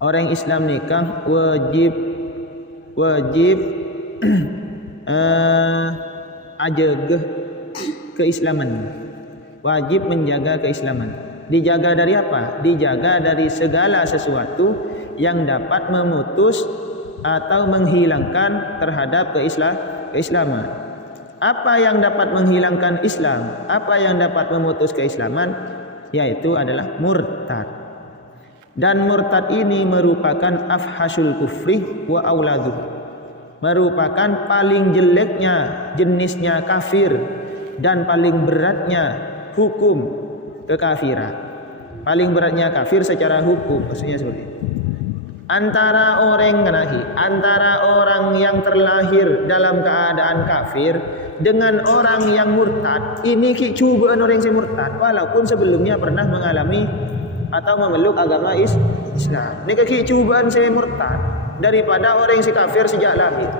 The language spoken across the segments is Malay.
Orang Islam nikah wajib ajaga keislaman. Wajib menjaga keislaman. Dijaga dari apa? Dijaga dari segala sesuatu yang dapat memutus atau menghilangkan terhadap keislaman. Apa yang dapat menghilangkan Islam? Apa yang dapat memutus keislaman? Yaitu adalah murtad. Dan murtad ini merupakan afhasul kufri wa auladuh. Merupakan paling jeleknya jenisnya kafir dan paling beratnya hukum kekafiran. Paling beratnya kafir secara hukum, maksudnya seperti itu. Antara orang yang terlahir dalam keadaan kafir dengan orang yang murtad, ini cobaan orang yang murtad walaupun sebelumnya pernah mengalami atau memeluk agama Islam. Ini cobaan saya murtad daripada orang yang kafir sejak lahir.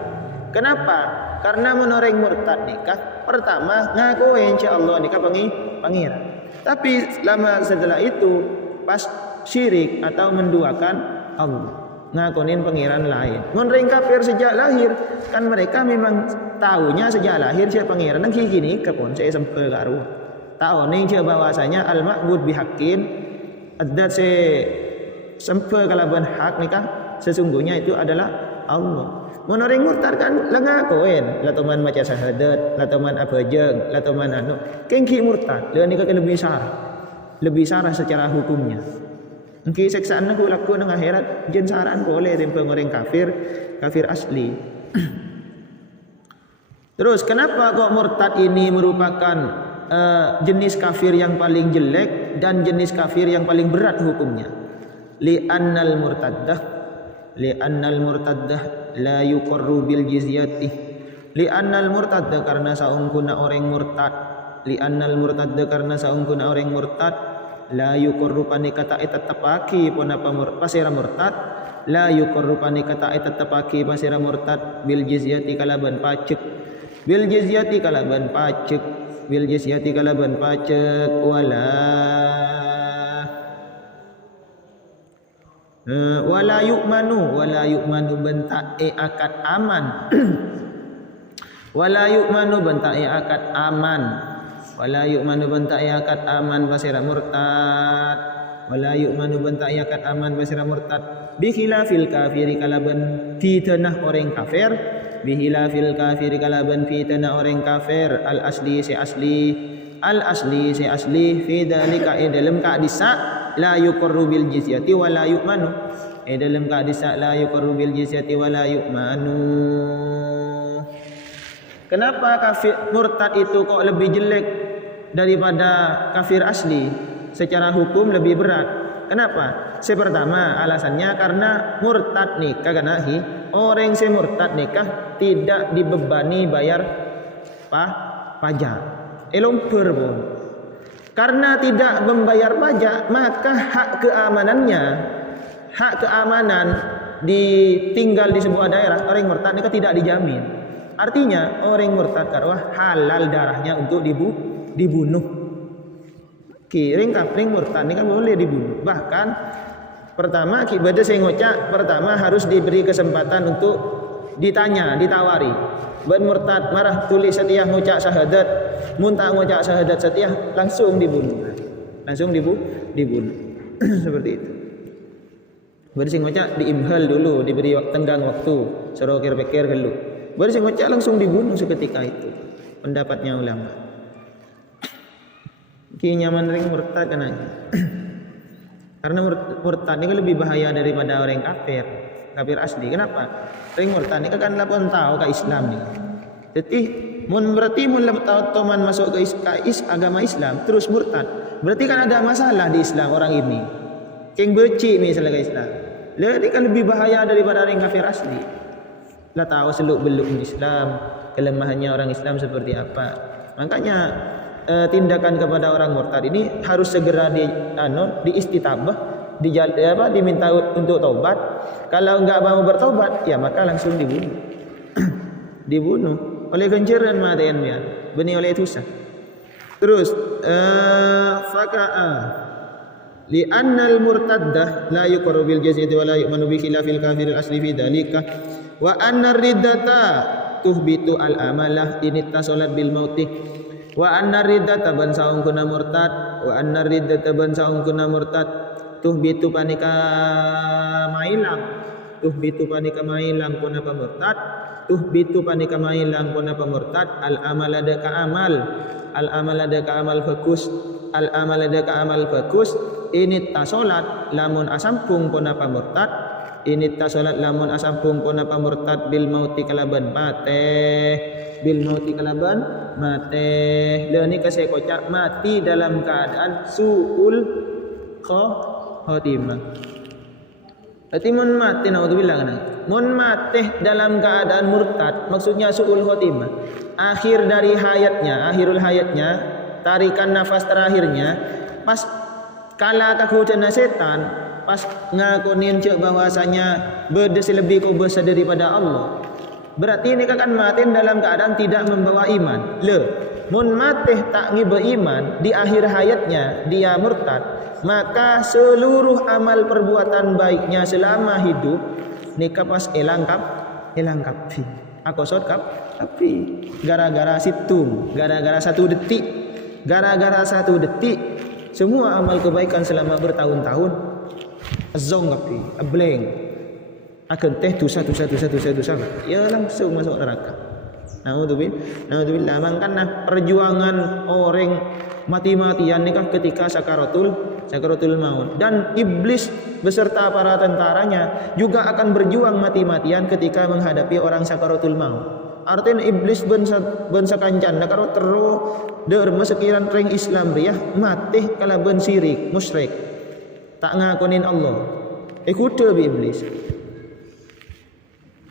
Kenapa? Karena orang murtad nikah pertama ngaku insyaallah nikah pangeran. Tapi lama setelah itu pas syirik atau menduakan Allah, ngakunin pangeran lain. Orang kafir sejak lahir kan mereka memang tahunya sejak lahir siapa pangeran nang gini kepon saya sampai garu. Tahu nih dia bahwasanya al-ma'bud bihaqqin adat se sampai kalaban hak nikah sesungguhnya itu adalah Allah. Orang murtad kan lengakoen latoman maca syahadat, latoman abajeng, latoman anu. Kengki murtad, le nikah lebih sarah. Lebih sarah secara hukumnya. Engki seksaan aku lakukan nang akhirat jen saran boleh tempe orang kafir asli. Terus kenapa kok murtad ini merupakan jenis kafir yang paling jelek dan jenis kafir yang paling berat hukumnya? Li'annal murtaddah la yuqarru bil jizyati. Li'annal murtaddah karena saungkuna orang murtad. Li'annal murtaddah karena saungkuna orang murtad la yuqarru panikata tetapaki pun apa pasira murtad. La yuqarru panikata tetapaki pasira murtad bil jizyati kalaban pacek. Bil jizyati kalaban pacek. Bil jizyati kalaban pacek wala yu'manu bentak akad aman. Wala yu'manu bentak akad aman. Wala yu'manu bentak akad aman pasira murtad. Wala yu'manu bentak akad aman pasira murtad. Bikhilafil kafiri kalaban fi tanah orang kafir. Bihilafil kafiri kalaban fi tanah orang kafir. Al asli si asli fi dalika dalam kadisa la yuqarru bil jizyati wa la yu'manu. Dalam kadisa la yuqarru bil jizyati wa la yu'manu. Kenapa kafir murtad itu kok lebih jelek daripada kafir asli? Secara hukum lebih berat. Kenapa? Pertama alasannya karena murtad nikah kanahi orang yang murtad nikah tidak dibebani bayar pajak. Elomper pun. Karena tidak membayar pajak, maka hak keamanan ditinggal di sebuah daerah orang murtad nikah tidak dijamin. Artinya orang murtad karwah halal darahnya untuk dibunuh. Kiring kapring murtad nikah boleh dibunuh. Bahkan pertama kibada saya ngocak pertama harus diberi kesempatan untuk ditawari. Ben murtad marah tulis setiah ngocak syahadat, muntah ngocak syahadat setiah langsung dibunuh. Dibunuh. Seperti itu. Baru sing ngocak diimhal dulu, diberi tenggang waktu, suruh pikir dulu. Baru sing ngocak langsung dibunuh seketika itu. Pendapatnya ulama. Ki nyaman ring murtad kan aja. Karena murtad ini lebih bahaya daripada orang kafir asli. Kenapa? Ring murtad ini kan lapon tahu ke Islam ni. Jadi berarti mun tahu toman masuk ke agama Islam terus murtad. Berarti kan ada masalah di Islam orang ini. Keng beci misalnya ke Islam. Jadi kan lebih bahaya daripada orang kafir asli. Lah tahu seluk-beluk Islam, kelemahannya orang Islam seperti apa. Makanya tindakan kepada orang murtad ini harus segera diistitabah, diminta untuk taubat. Kalau enggak mau bertobat, ya maka langsung dibunuh. Dibunuh oleh genceran matian dia, benih oleh tusah. Terus li annal murtaddah la yuqarru bil jazyati wa la yu'manu bi khilafil kafiril asli fi dzalika wa annar riddata tuhbitu al amalah in ittasalat bil mauti wa annar riddata ban saung kuna murtad wa annar riddata ban saung kuna murtad tuhbitu panika mailang kuna pamurtad tuhbitu panika mailang kuna pamurtad al amal ada ka amal bagus ini tasolat lamun asampung puna pamurtad bil mauti kalaban mate leuni kasih kocak mati dalam keadaan suul khotimah. Berarti mun mati naudzubillah kana. Mun mati dalam keadaan murtad maksudnya suul khotimah. Akhirul hayatnya, tarikan nafas terakhirnya pas kala kakudan setan, pas ngakunin cek bahwasanya berdesi lebih kubasa daripada Allah. Berarti ini kan mati dalam keadaan tidak membawa iman. Mun mati tak ngiba iman di akhir hayatnya dia murtad, maka seluruh amal perbuatan baiknya selama hidup nikah pas elang kapi. Aku sot kapi gara-gara situng, gara-gara satu detik semua amal kebaikan selama bertahun-tahun zong kapi ableng akan teh dosa ya langsung masuk neraka. Naudzubillah. Makanya perjuangan orang mati-matian nikah ketika sakaratul maut, dan iblis beserta para tentaranya juga akan berjuang mati-matian ketika menghadapi orang sakaratul maut. Artinya iblis bensa kancan karo terus derma sekiran reng Islam dia mati kala ben syirik musyrik tak ngakunin Allah. Kuda bi iblis.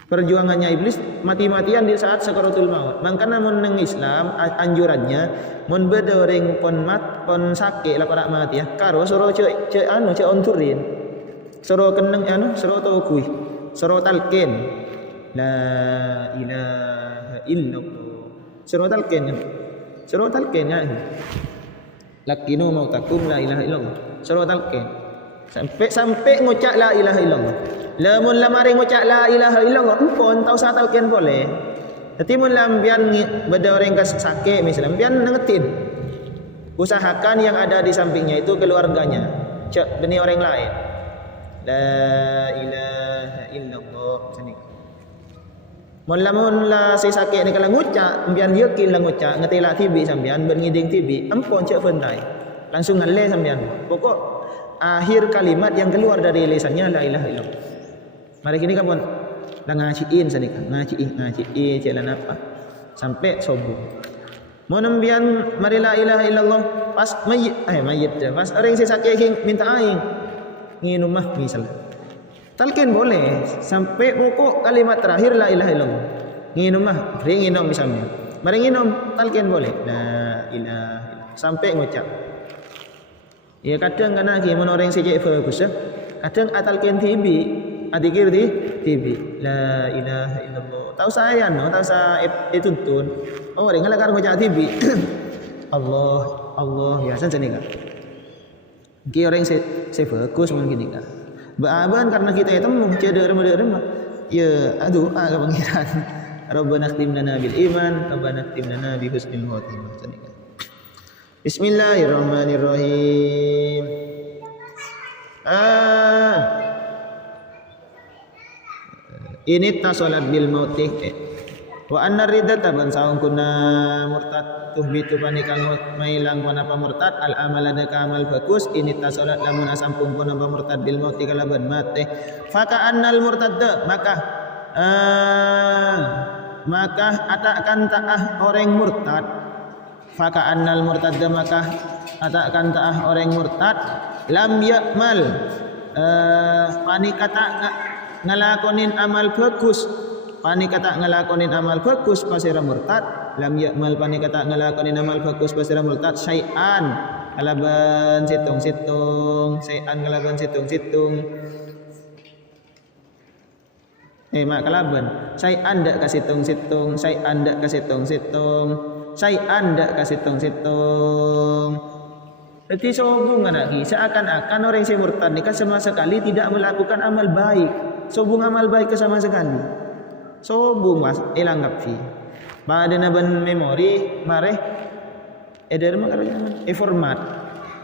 Perjuangannya iblis mati-matian di saat sakaratul maut. Makanya mun nang Islam anjurannya mun beda orang pon sakit lah pada mati ya. Karo suruh cek onturin. Suruh keneng suruh tokui. Suruh talqin. La ilaha illallah. Suruh talqin ya. Lakinu mautakum la ilaha illallah. Suruh talqin. Sampai ngucap la ilaha illallah. Lamun lamari ngucap la ilaha illallah pun tau sa talqin boleh. Tapi mun lambian beda orang sakit misalnya lambian nengetin. Usahakan yang ada di sampingnya itu keluarganya. Cek demi orang lain. La ilaha illallah sini. Mun lamun la si sakit ni kalau ngucap ambian yakin lah ngucap ngetila tibi sambian bengiding tibi ampun cek pentai. Langsung ngalle sambian. Pokok akhir kalimat yang keluar dari lisannya la ilaha illallah. Mari kini kapan dah ngaciin sanika, ngaciin jalan apa sampai subuh. Mau nembian mari la ilaha illallah pas mayit pas orang si sakit minta aing nginum mah misalnya. Talqin boleh sampai pokok kalimat terakhir la ilaha illallah. Nginum mah nginum misalnya. Mari nginum talqin boleh la ilaha illallah sampai ngucap. Ya kadang kan lagi mun orang si cek bagus kadang atalqin tibi adikir di TV la ilaha illallah tahu saya tahu saya tuntun orang kan ngucap TV Allah biasa sini kan ki orang saya fokus mungkin kan baaban karena kita temu cedera ya aduh ke pengiran Rabbana khtim lana bil iman Rabbana khtim lana bi husnil khotimah sini kan Bismillahirrahmanirrahim ini tasolat bil mauti wa anna riddata ban saung kuna murtad tuhbitu panikang mailang pana pamurtad al amal ada amal bagus ini tasolat lamun asampung kuna pamurtad bil mauti kalaban mate faka annal murtadda maka atakan taah orang murtad faka annal murtadda maka atakan taah orang murtad lam yakmal panikata ngalakonin amal bagus panikata ngalakonin amal bagus pasira murtad lam yakmal panikata ngalakonin amal bagus pasira murtad syai'an kalaban situng mak kalaban syai'an dak kasitung syai'an dak kasitung Jadi sobung anak ki, seakan-akan orang yang murtad nikah sama sekali tidak melakukan amal baik. Sobung amal baik ke sama sekali. Sobung mas, ilanggap ki. Pada naban memori, mare, eder makaranya, format.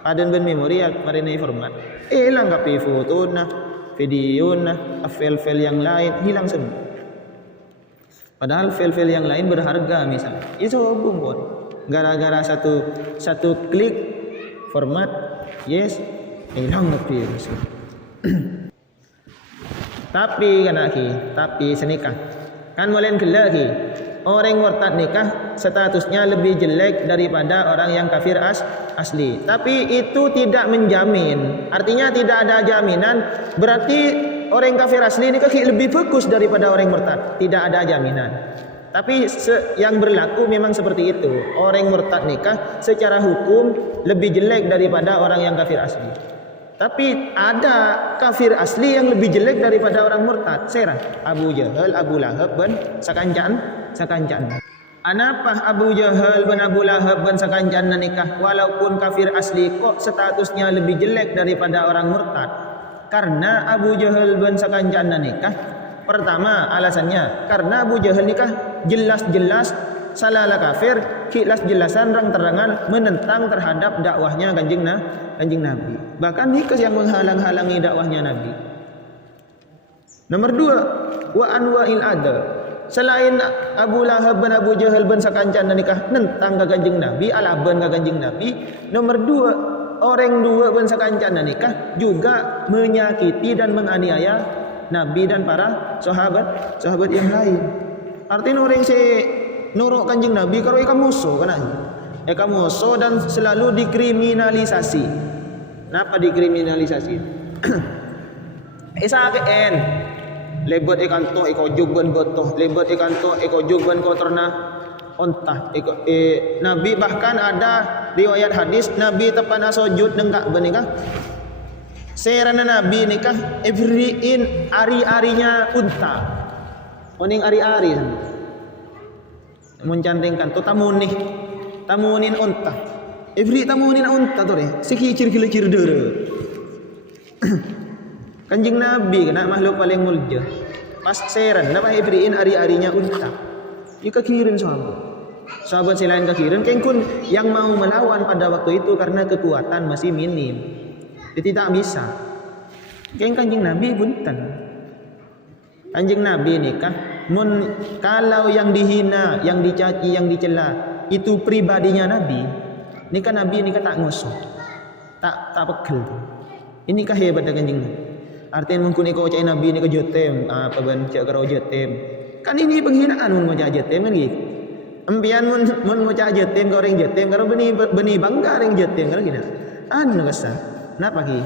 Pada naban memori, mare na format. Ilanggap ki foto na, video na, file-file yang lain hilang semua. Padahal file-file yang lain berharga misalnya. Itu sobung pun. Gara-gara satu klik format, yes, hilang tapi tapi kan lagi, tapi senikah kan mulai gelak lagi. Orang murtad nikah statusnya lebih jelek daripada orang yang kafir asli. Tapi itu tidak menjamin. Artinya tidak ada jaminan. Berarti orang kafir asli nikah lebih bagus daripada orang murtad. Tidak ada jaminan. Tapi yang berlaku memang seperti itu. Orang murtad nikah secara hukum lebih jelek daripada orang yang kafir asli. Tapi ada kafir asli yang lebih jelek daripada orang murtad. Serah Abu Jahal, Abu Lahab bin sakancan. Anapa Abu Jahal bin Abu Lahab bin sakancan nikah walaupun kafir asli kok statusnya lebih jelek daripada orang murtad? Karena Abu Jahal bin sakancan nikah, pertama alasannya karena Abu Jahal nikah jelas-jelas salalah kafir, jelas-jelasan terang-terangan menentang terhadap dakwahnya kanjeng Nabi. Bahkan nikah yang menghalang-halangi dakwahnya Nabi. Nomor 2, wa anwa'il adl. Selain Abu Lahab bin Abu Jahal bin sakancan nikah nentang ke kanjeng Nabi, alaban ke kanjeng Nabi. Nomor 2, orang dua bin sakancan nikah juga menyakiti dan menganiaya Nabi dan para sahabat yang lain. Artinya orang si nurut kanjeng Nabi kalau ikan musuh kan ikan musuh dan selalu dikriminalisasi. Kenapa dikriminalisasi? Isaken lebet ikan to iko jugban botoh, lebet ikan to iko jugban kotorna ontah Nabi bahkan ada riwayat hadis Nabi tepana sujud nengkak benikah serana Nabi nikah everyin ari-arinya unta oning ari-ari mencandingkan tu tamunin unta every tamunin unta tu deh sikicir-kilicir dere kanjeng Nabi kena makhluk paling mulia pas seran napa everyin ari-arinya unta ika kirin sahabat selain kekirin kengkun yang mau melawan pada waktu itu karena kekuatan masih minim jadi tidak bisa kanjeng Nabi bunten kanjeng Nabi nikah kalau yang dihina, yang dicaci, yang dicela itu pribadinya Nabi, nikah Nabi nikah tak ngusuk, tak pegel. Ini kah hebat kanjeng Nabi. Artinya mungkin iko cai Nabi nikah jotem, apa ban cak karo jotem. Kan ini penghinaan mun cak jotem kan gitu. Empian mun cak jotem kau orang jotem, karo beni bangga orang jotem kan gitu. Anu kesah. Kenapa ki?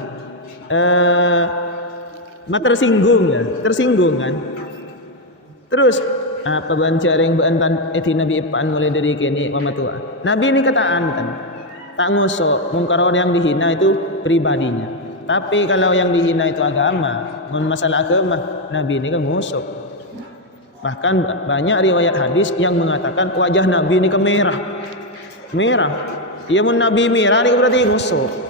Tersinggung kan. Terus apa banca ring bantan Nabi ipaan mulai dari kini mama tua. Nabi ini kataan kan. Tak ngusuk mungkar yang dihina itu pribadinya. Tapi kalau yang dihina itu agama, masalah agama, Nabi ini kan ngusuk. Bahkan banyak riwayat hadis yang mengatakan wajah Nabi ini kemerah. Merah. Ya mun Nabi merah ini berarti ngusuk.